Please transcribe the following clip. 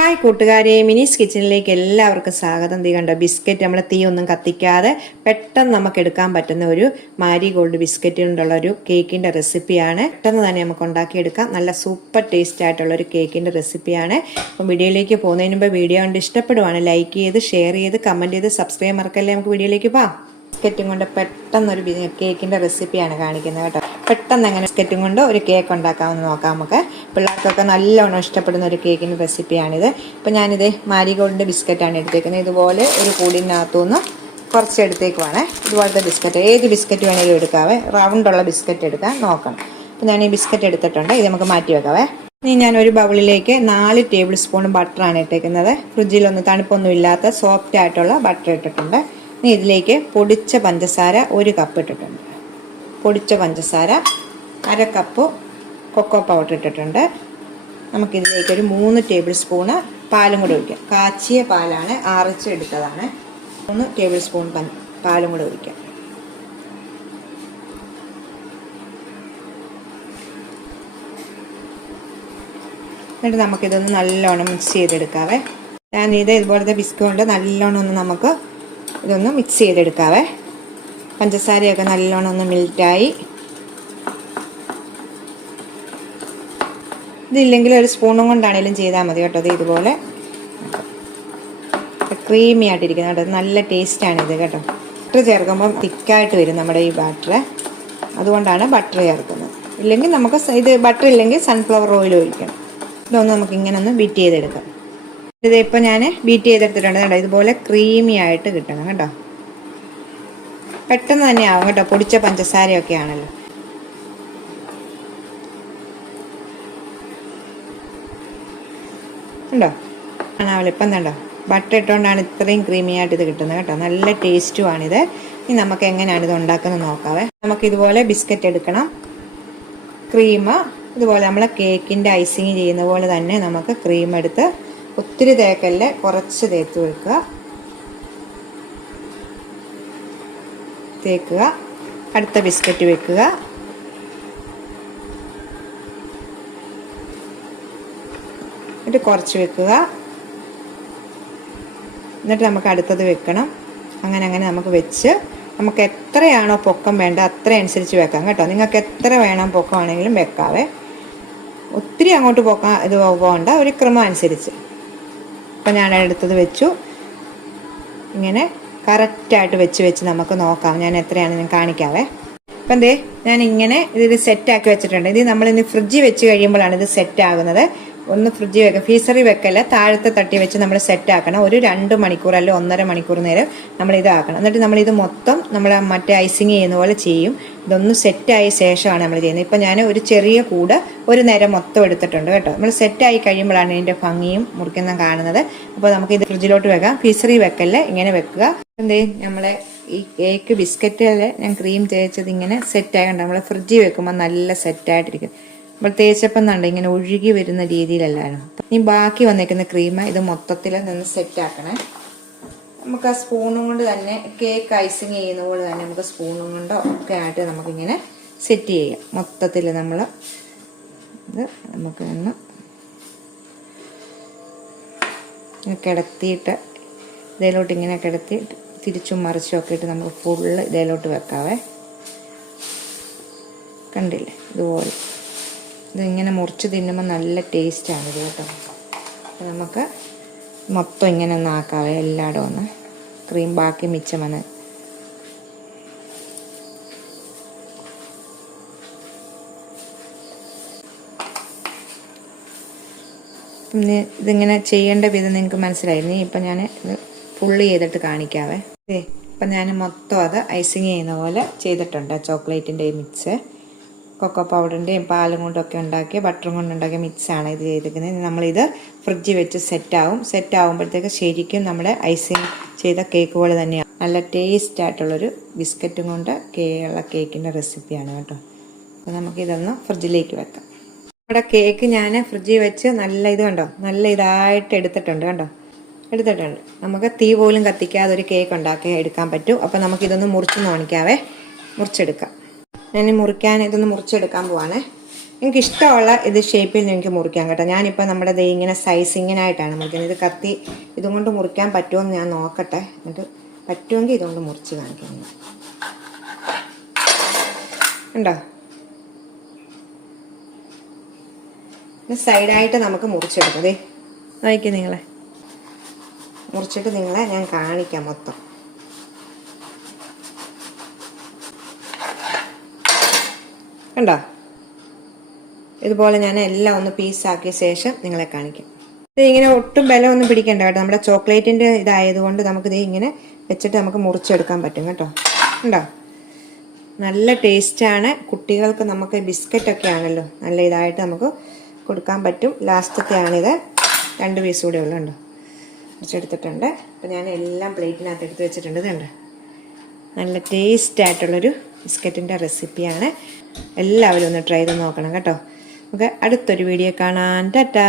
Hi കൂട്ടുകാരെ, മിനീസ് കിച്ചണിലേക്ക് എല്ലാവർക്കും സ്വാഗതം. കണ്ടോ ബിസ്ക്കറ്റ് നമ്മൾ തീ ഒന്നും കത്തിക്കാതെ പെട്ടെന്ന് നമുക്ക് എടുക്കാൻ പറ്റുന്ന ഒരു മാരിഗോൾഡ് ബിസ്ക്കറ്റ് കൊണ്ടുള്ള ഒരു കേക്കിൻ്റെ റെസിപ്പിയാണ്. പെട്ടെന്ന് തന്നെ നമുക്ക് ഉണ്ടാക്കിയെടുക്കാം. നല്ല സൂപ്പർ ടേസ്റ്റ് ആയിട്ടുള്ള ഒരു കേക്കിൻ്റെ റെസിപ്പിയാണ്. അപ്പം വീഡിയോയിലേക്ക് പോകുന്നതിന് മുമ്പ് വീഡിയോ കണ്ട് ഇഷ്ടപ്പെടുവാണ് ലൈക്ക് ചെയ്ത് ഷെയർ ചെയ്ത് കമൻറ്റ് ചെയ്ത് സബ്സ്ക്രൈബ് മറക്കല്ലേ. നമുക്ക് വീഡിയോയിലേക്ക് പോകാം. ബിസ്ക്കറ്റും കൊണ്ട് പെട്ടെന്നൊരു കേക്കിൻ്റെ റെസിപ്പിയാണ് കാണിക്കുന്നത് കേട്ടോ. പെട്ടെന്ന് എങ്ങനെ ബിസ്ക്കറ്റും കൊണ്ട് ഒരു കേക്ക് ഉണ്ടാക്കാമെന്ന് നോക്കാം നമുക്ക്. പിള്ളേർക്കൊക്കെ നല്ലോണം ഇഷ്ടപ്പെടുന്ന ഒരു കേക്കിൻ്റെ റെസിപ്പിയാണിത്. ഇപ്പം ഞാനിത് മാരിഗോൾഡിൻ്റെ ബിസ്ക്കറ്റാണ് എടുത്തേക്കുന്നത്. ഇതുപോലെ ഒരു കൂടിനകത്തുനിന്ന് കുറച്ച് എടുത്തേക്കുവാണ്. ഇതുപോലത്തെ ബിസ്ക്കറ്റ്, ഏത് ബിസ്ക്കറ്റ് വേണമെങ്കിലും എടുക്കാവേ. റൗണ്ടുള്ള ബിസ്ക്കറ്റ് എടുക്കാൻ നോക്കണം. അപ്പം ഞാൻ ഈ ബിസ്ക്കറ്റ് എടുത്തിട്ടുണ്ട്. ഇത് നമുക്ക് മാറ്റി വെക്കാവേ. ഇനി ഞാൻ ഒരു ബൗളിലേക്ക് 4 ടേബിൾ സ്പൂൺ ബട്ടറാണ് ഇട്ടേക്കുന്നത്. ഫ്രിഡ്ജിലൊന്നും തണുപ്പൊന്നും ഇല്ലാത്ത സോഫ്റ്റ് ആയിട്ടുള്ള ബട്ടർ ഇട്ടിട്ടുണ്ട്. ഇനി ഇതിലേക്ക് പൊടിച്ച പഞ്ചസാര 1 കപ്പ് ഇട്ടിട്ടുണ്ട്. പൊടിച്ച പഞ്ചസാര 1/2 കപ്പ് കൊക്കോ പൗഡർ ഇട്ടിട്ടുണ്ട്. നമുക്കിതിലേക്ക് ഒരു 3 ടേബിൾ സ്പൂണ് പാലും കൂടെ ഒഴിക്കാം. കാച്ചിയ പാലാണ്, ആറിച്ചെടുത്തതാണ്. 3 ടേബിൾ സ്പൂൺ പാലും കൂടെ ഒഴിക്കാം. എന്നിട്ട് നമുക്കിതൊന്ന് നല്ലോണം മിക്സ് ചെയ്തെടുക്കാവേ. ഇതുപോലത്തെ ബിസ്ക്കറ്റ് കൊണ്ട് നല്ലോണം ഒന്ന് നമുക്ക് ഇതൊന്ന് മിക്സ് ചെയ്തെടുക്കാവേ. പഞ്ചസാരയൊക്കെ നല്ലോണം ഒന്ന് മെൽറ്റായി. ഇതില്ലെങ്കിൽ ഒരു സ്പൂണും കൊണ്ടാണെങ്കിലും ചെയ്താൽ മതി കേട്ടോ. ഇത് ഇതുപോലെ ക്രീമി ആയിട്ടിരിക്കുന്നത് കേട്ടോ. നല്ല ടേസ്റ്റാണിത് കേട്ടോ. ബട്ടർ ചേർക്കുമ്പം തിക്കായിട്ട് വരും നമ്മുടെ ഈ ബാറ്റർ. അതുകൊണ്ടാണ് ബട്ടർ ചേർക്കുന്നത്. ഇല്ലെങ്കിൽ നമുക്ക് ഇത് ബട്ടർ ഇല്ലെങ്കിൽ സൺഫ്ലവർ ഓയിൽ ഒഴിക്കണം. ഇതൊന്ന് നമുക്ക് ഇങ്ങനെ ഒന്ന് ബീറ്റ് ചെയ്തെടുക്കാം. ഇതിപ്പോൾ ഞാൻ ബീറ്റ് ചെയ്തെടുത്തിട്ടുണ്ട് കേട്ടോ. ഇതുപോലെ ക്രീമി ആയിട്ട് കിട്ടണം കേട്ടോ. പെട്ടെന്ന് തന്നെ ആവും കേട്ടോ, പൊടിച്ച പഞ്ചസാരയൊക്കെ ആണല്ലോ. ഉണ്ടോ ആണാവല്ലോ. ഇപ്പം കണ്ടോ, ബട്ടർ ഇട്ടുകൊണ്ടാണ് ഇത്രയും ക്രീമി ആയിട്ട് ഇത് കിട്ടുന്നത് കേട്ടോ. നല്ല ടേസ്റ്റുമാണിത്. ഇനി നമുക്ക് എങ്ങനെയാണ് ഇത് ഉണ്ടാക്കുന്നത് നോക്കാവേ. നമുക്കിതുപോലെ ബിസ്ക്കറ്റ് എടുക്കണം. ക്രീം ഇതുപോലെ നമ്മൾ കേക്കിൻ്റെ ഐസിങ് ചെയ്യുന്ന പോലെ തന്നെ നമുക്ക് ക്രീം എടുത്ത് ഒത്തിരി തേക്കല്ലേ, കുറച്ച് തേച്ച് വെക്കുക. തേക്കുക. അടുത്ത ബിസ്ക്കറ്റ് വെക്കുക. എന്നിട്ട് കുറച്ച് വെക്കുക. എന്നിട്ട് നമുക്ക് അടുത്തത് വെക്കണം. അങ്ങനെ നമുക്ക് വെച്ച് നമുക്ക് എത്രയാണോ പൊക്കം വേണ്ട അത്ര അനുസരിച്ച് വെക്കാം കേട്ടോ. നിങ്ങൾക്ക് എത്ര വേണം പൊക്കമാണെങ്കിലും വെക്കാവേ. ഒത്തിരി അങ്ങോട്ട് പൊക്കാൻ ഇത് പോകണ്ട, ഒരു ക്രമം അനുസരിച്ച്. അപ്പം ഞാൻ അടുത്തത് വെച്ചു. ഇങ്ങനെ കറക്റ്റായിട്ട് വെച്ച് നമുക്ക് നോക്കാം ഞാൻ എത്രയാണെന്ന് ഞാൻ കാണിക്കാവേ. അപ്പം ഞാൻ ഇങ്ങനെ ഇത് സെറ്റാക്കി വെച്ചിട്ടുണ്ട്. ഇത് നമ്മളിന്ന് ഫ്രിഡ്ജിൽ വെച്ച് കഴിയുമ്പോഴാണ് ഇത് സെറ്റ് ആകുന്നത്. ഒന്ന് ഫ്രിഡ്ജിൽ വെക്കുക, ഫ്രീസറിൽ വെക്കല്ല, താഴത്തെ തട്ടി വെച്ച് നമ്മൾ സെറ്റ് ആക്കണം. ഒരു 2 മണിക്കൂർ അല്ലെങ്കിൽ 1.5 മണിക്കൂർ നേരം നമ്മൾ ഇതാക്കണം. എന്നിട്ട് നമ്മളിത് മൊത്തം നമ്മൾ മറ്റേ ഐസിങ് ചെയ്യുന്ന പോലെ ചെയ്യും. ഇതൊന്ന് സെറ്റായ ശേഷമാണ് നമ്മൾ ചെയ്യുന്നത്. ഇപ്പം ഞാൻ ഒരു ചെറിയ കൂട് ഒരു നേരം മൊത്തം എടുത്തിട്ടുണ്ട് കേട്ടോ. നമ്മൾ സെറ്റായി കഴിയുമ്പോഴാണ് ഇതിൻ്റെ ഭംഗിയും മുറിക്കുന്ന കാണുന്നത്. അപ്പോൾ നമുക്കിത് ഫ്രിഡ്ജിലോട്ട് വെക്കാം. ഫ്രീസറിൽ വെക്കല്ലേ, ഇങ്ങനെ വെക്കുക. നമ്മളെ ഈ കേക്ക് ബിസ്ക്കറ്റിൽ ഞാൻ ക്രീം തേച്ചത് ഇങ്ങനെ സെറ്റായിട്ടുണ്ട്. നമ്മൾ ഫ്രിഡ്ജിൽ വെക്കുമ്പോൾ നല്ല സെറ്റായിട്ടിരിക്കും. നമ്മൾ തേച്ചപ്പം കണ്ട് ഇങ്ങനെ ഒഴുകി വരുന്ന രീതിയിലല്ലായിരുന്നു. ഇനി ബാക്കി വന്നേക്കുന്ന ക്രീം ഇത് മൊത്തത്തിൽ നിന്ന് സെറ്റാക്കണേ. നമുക്ക് ആ സ്പൂണും കൊണ്ട് തന്നെ കേക്ക് ഐസിങ് ചെയ്യുന്ന പോലെ തന്നെ നമുക്ക് സ്പൂണും കൊണ്ടോ ഒക്കെ ആയിട്ട് നമുക്കിങ്ങനെ സെറ്റ് ചെയ്യാം. മൊത്തത്തിൽ നമ്മൾ ഇത് നമുക്ക് ഒന്ന് കിടത്തിയിട്ട് ഇതിലോട്ട് ഇങ്ങനെ കിടത്തി തിരിച്ചും മറിച്ചും ഒക്കെ ഇട്ട് നമുക്ക് ഫുള്ള് ഇതിലോട്ട് വെക്കാവേ. കണ്ടില്ലേ, ഇതുപോലെ ഇതിങ്ങനെ മുറിച്ച് തിന്നുമ്പോൾ നല്ല ടേസ്റ്റാണിത് കേട്ടോ. നമുക്ക് മൊത്തം ഇങ്ങനെ ഒന്ന് ആക്കാവേ. എല്ലായിടും ഒന്ന് ക്രീം ബാക്കി മിച്ചം വന്ന് ഇതിങ്ങനെ ചെയ്യേണ്ട വിധം നിങ്ങൾക്ക് മനസ്സിലായിരുന്നു. ഇപ്പം ഞാൻ ഇത് ഫുള്ള് ചെയ്തിട്ട് കാണിക്കാവേ. ഇപ്പം ഞാൻ മൊത്തം അത് ഐസിങ് ചെയ്യുന്ന പോലെ ചെയ്തിട്ടുണ്ട്. ചോക്ലേറ്റിൻ്റെ മിക്സ് കൊക്കോ പൗഡറിൻ്റെയും പാലും കൊണ്ടൊക്കെ ഉണ്ടാക്കിയ ബട്ടറും കൊണ്ടുണ്ടാക്കിയ മിക്സാണ് ഇത് ചെയ്തിരിക്കുന്നത്. നമ്മളിത് ഫ്രിഡ്ജിൽ വെച്ച് സെറ്റ് ആകുമ്പോഴത്തേക്ക് ശരിക്കും നമ്മുടെ ഐസിങ് ചെയ്ത കേക്ക് പോലെ തന്നെയാണ്. നല്ല ടേസ്റ്റ് ആയിട്ടുള്ളൊരു ബിസ്ക്കറ്റും കൊണ്ട് ഉള്ള കേക്കിൻ്റെ റെസിപ്പിയാണ് കേട്ടോ. അപ്പോൾ നമുക്കിതൊന്ന് ഫ്രിഡ്ജിലേക്ക് വെക്കാം. നമ്മുടെ കേക്ക് ഞാൻ ഫ്രിഡ്ജിൽ വെച്ച് നല്ല ഇത് കണ്ടോ, നല്ല ഇതായിട്ട് എടുത്തിട്ടുണ്ട് കണ്ടോ, എടുത്തിട്ടുണ്ട്. നമുക്ക് തീ പോലും കത്തിക്കാതെ ഒരു കേക്ക് എടുക്കാൻ പറ്റും. അപ്പോൾ നമുക്കിതൊന്ന് മുറിച്ച് കാണിക്കാവേ. മുറിച്ചെടുക്കാം. ഞാൻ ഇതൊന്ന് മുറിച്ചെടുക്കാൻ പോവാണേ. നിങ്ങൾക്ക് ഇഷ്ടമുള്ള ഇത് ഷേപ്പിൽ നിങ്ങൾക്ക് മുറിക്കാം കേട്ടോ. ഞാനിപ്പോൾ നമ്മുടെ ദേ ഇങ്ങനെ സൈസ് ഇങ്ങനായിട്ടാണ് മുറിക്കുന്നത്. ഇത് കത്തി ഇതും കൊണ്ട് മുറിക്കാൻ പറ്റുമോ എന്ന് ഞാൻ നോക്കട്ടെ. എന്നിട്ട് പറ്റുമെങ്കിൽ ഇതുകൊണ്ട് മുറിച്ച് കാണിക്കുന്നു. ഉണ്ടോ? സൈഡായിട്ട് നമുക്ക് മുറിച്ചെടുക്കാം. ദേ നോക്കിക്കേ, നിങ്ങളെ മുറിച്ചിട്ട് നിങ്ങളെ ഞാൻ കാണിക്കാം മൊത്തം. കണ്ടോ? ഇതുപോലെ ഞാൻ എല്ലാം ഒന്ന് പീസാക്കിയ ശേഷം നിങ്ങളെ കാണിക്കാം. ഇത് ഇങ്ങനെ ഒട്ടും ബലമൊന്നും പിടിക്കണ്ട കേട്ടോ. നമ്മുടെ ചോക്ലേറ്റിൻ്റെ ഇതായതുകൊണ്ട് നമുക്കിത് ഇങ്ങനെ വെച്ചിട്ട് നമുക്ക് മുറിച്ചെടുക്കാൻ പറ്റും കേട്ടോ. ഉണ്ടോ? നല്ല ടേസ്റ്റാണ്. കുട്ടികൾക്ക് നമുക്ക് ബിസ്ക്കറ്റൊക്കെ ആണല്ലോ, നല്ല ഇതായിട്ട് നമുക്ക് കൊടുക്കാൻ പറ്റും. ലാസ്റ്റത്തെ ആണിത്. 2 പീസ് കൂടെ ഉള്ളുണ്ടോ, മുറിച്ചെടുത്തിട്ടുണ്ട്. അപ്പോൾ ഞാൻ എല്ലാം പ്ലേറ്റിനകത്ത് എടുത്ത് വെച്ചിട്ടുണ്ട്. ഇതുണ്ട്, നല്ല ടേസ്റ്റ് ആയിട്ടുള്ളൊരു ബിസ്ക്കറ്റിൻ്റെ റെസിപ്പിയാണ്. എല്ലാവരും ഒന്ന് ട്രൈ ചെയ്ത് നോക്കണം കേട്ടോ. നമുക്ക് അടുത്തൊരു വീഡിയോ കാണാൻ. ടാറ്റാ.